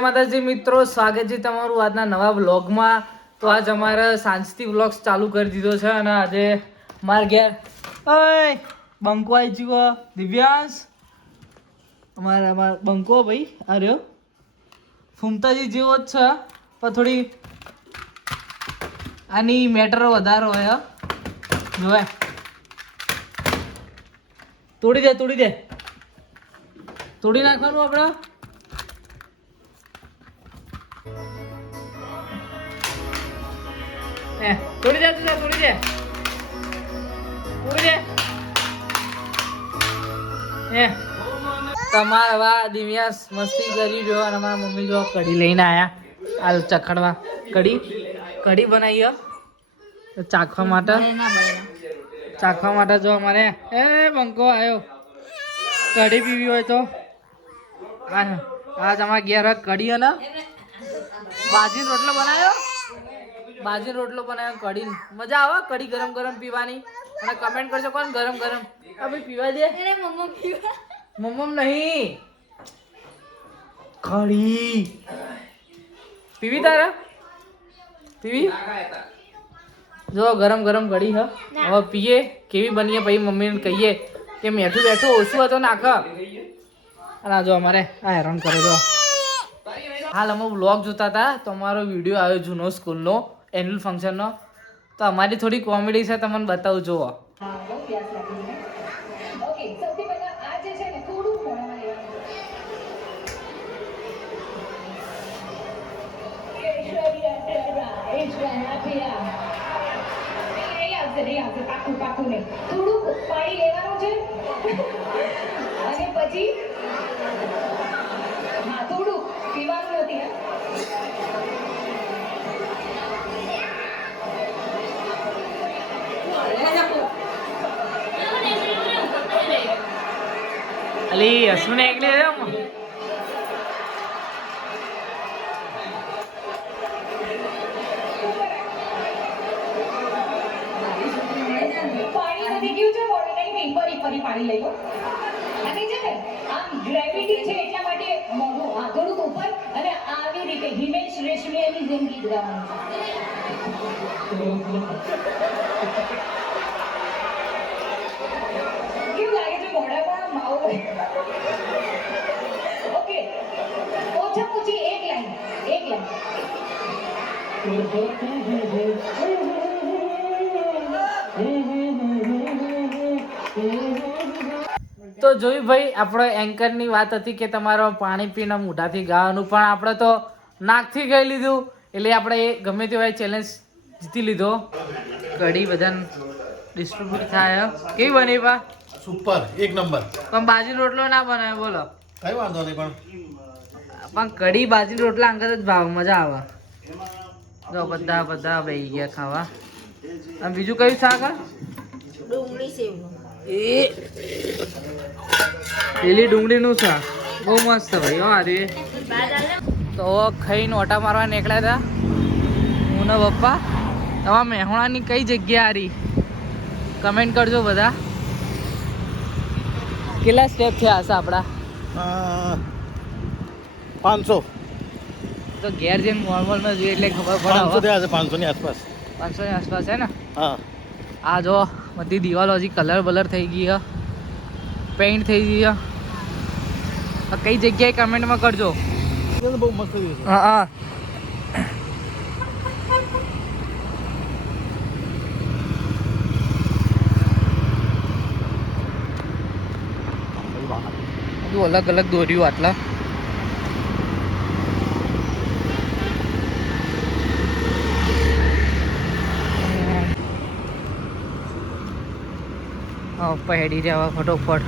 માતાજી મિત્રો, સ્વાગત છે તમારું આજના નવા વ્લોગમાં. તો આજ અમારે સાંજથી વ્લોગ્સ ચાલુ કરી દીધો છે અને આજે માર ઘેર બંકો આવી ચૂકો દિવ્યાંશ. અમારા અમાર બંકો ભાઈ અરે ફૂમતાજી જેવો જ છે, પણ થોડી આની મેટર વધારે હોય. જોવે. તોડી દે તોડી દે. તોડી નાખવાનું આપણે? એ તોડી દે તું જા, તોડી દે. તોડી દે. તમારા વા દિવ્યાસ મસ્તી કરી જો અને મારા મમ્મી જો કઢી લઈને આયા. હાલ ચખડવા. કઢી કઢી બનાવી હો. ચાખવા માટે. ચાખવા માટે જો અમારે એ બંકો આવ્યો કઢી પીવી હોય તો. આ આજ અમારા ઘેર કઢી અને બાજી રોટલો બનાવ્યો. બાજી રોટલો બનાવ્યો કઢી મજા આવે કઢી ગરમ ગરમ પીવાની. અને કમેન્ટ કરજો કોણ ગરમ ગરમ. આ પીવા દે. મમ્મમ નહીં. કઢી. પીવી તારા? પીવી? જો ગરમ ગરમ કઢી હ. હવે પીએ. કેવી બનીએ પછી મમ્મીને કહીએ. કે મેઠું બેઠું ઓછું હતો નાખ અને આ જો અમારે આ હેરાન કરે જો. હાલ અમે વ્લોગ જોતા હતા. તો અમારો વીડિયો આવ્યો જૂનો સ્કૂલનો. એન્યુઅલ ફંક્શનનો તો અમારી થોડી કોમેડી છે, તમને બતાવું, જુઓ. થોડુંક પાણી લેવાનું છે. અને પછી હા થોડુંક પીવાનું નથી હા અલી, હસુને એકલી પાણી લઈ લો અને છે ને, આમ ગ્રેવિટી છે એટલા માટે મોઢું થોડુંક ઉપર અને આવી રીતે હિમેશ રેશમિયાની જેમ ગીત ગાવાનું કેવું લાગે છે મોઢામાં માવો તો જોયું ભાઈ, આપણો એન્કરની વાત હતી કે તમારો પાણી પીને મોઢાથી ગાવાનું, પણ આપણે તો નાકથી ગઈ લીધું, એટલે આપણે એ ગમે તે હોય ચેલેન્જ જીતી લીધો. કઢી બધાને ડિસ્ટ્રીબ્યુટ થાય કેવી બની પા સુપર એક નંબર. પણ બાજી રોટલો ના બનાવે બોલો. કઈ વાંધો નહીં પણ. પણ કઢી બાજી રોટલા અંગત જ ભાવ મજા આવે. જો બધા બધા ભાઈ ગયા ખાવા. અને બીજું કયું શાક આ? એ. લીલી ડુંગળીનું શાક. બહુ મસ્ત ભાઈ હો આરે તો ખાઈને ઓટા મારવા નીકળ્યા હતા હું ને પપ્પા. તમારા મહેણાની કઈ જગ્યા હારી? કમેન્ટ કરજો બધા. કેટલા સ્ટેપ થયા હશે આપણા પાંચસો. તો ઘેર જઈને નોર્મલમાં જોઈએ એટલે ખબર પાંચસો પડે થયા છે પાંચસો ની આસપાસ. પાંચસો ની આસપાસ છે ને? હા. આ જો બધી દિવાલો હજી કલર બલર થઈ ગઈ છે પેઇન્ટ થઈ ગઈ છે કઈ જગ્યાએ કમેન્ટમાં કરજો. બહુ મસ્ત હા હા. બધું અલગ અલગ દોર્યું આટલા. હેડી જવા ફટોફટ.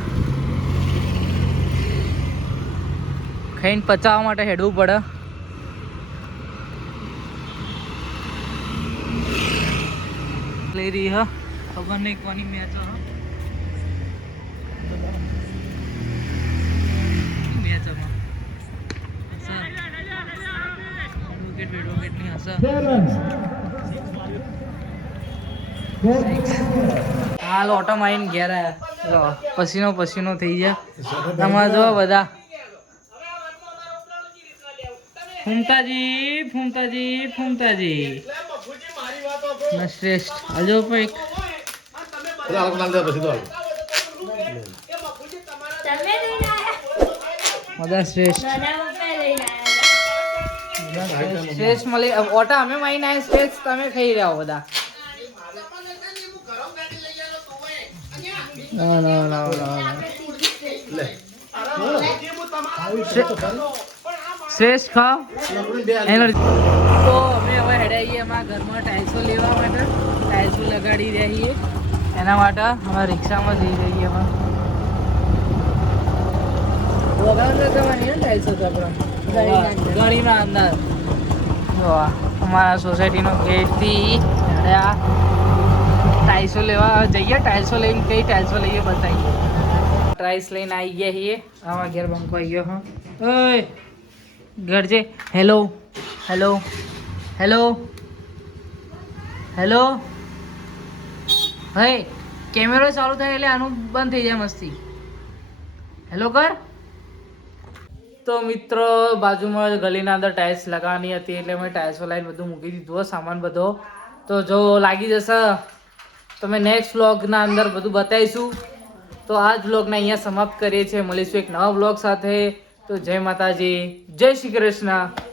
ખાઈને પચાવવા માટે હેડવું પડે. લઈ રહી હ. ખબર નહીં કોની મેચ હ. હાલ ઓટો મારીને ઘેર પસીનો પસીનો થઈ ગયા. તમારે જો બધા. ફૂમતાજી ફૂમતાજી ફૂમતાજી. શ્રેષ્ઠ. હજો પણ એક પછી તો શ્રેષ્ઠ. શ્રેષ્ઠ મળી. ઓટા અમે મારી ના શ્રેષ્ઠ તમે ખાઈ રહ્યા બધા. ના ના ના ના શ્રેષ્ઠ ખાઓ. આપણને તો અમે હવે હેડાઈએ અમારા ઘરમાં ટાઇલ્સો લેવા માટે. ટાઇલ્સો લગાડી રહીએ એના માટે અમે રિક્ષામાં જઈ રહીએ અમે. અંદર. જો આ અમારા સોસાયટીનો ગેટથી હેડ્યા ટાઇલ્સો લેવા જઈએ ટાઇલ્સો લઈને કઈ ટાઇલ્સો લઈએ બતાવીએ. ટાઇલ્સ લઈને આવી ગયા છીએ. આમાં ઘેર બંકો આવી ગયો હા. ગરજે હેલો હેલો હેલો હેલો. હે કેમેરો ચાલુ થાય એટલે આનું બંધ થઈ જાય મસ્તી. હેલો કર તો મિત્રો, બાજુમાં ગલીના અંદર ટાઇલ્સ લગાવવાની હતી એટલે મેં ટાઇલ્સો લાઈન બધું મૂકી દીધું સામાન બધો. તો જો લાગી જશે. તો મેં નેક્સ્ટ વ્લોગના અંદર બધું બતાવીશું. તો આ જ વ્લોગને અહીંયા સમાપ્ત કરીએ છીએ. મળીશું એક નવા વ્લોગ સાથે. તો જય માતાજી. જય શ્રી કૃષ્ણ.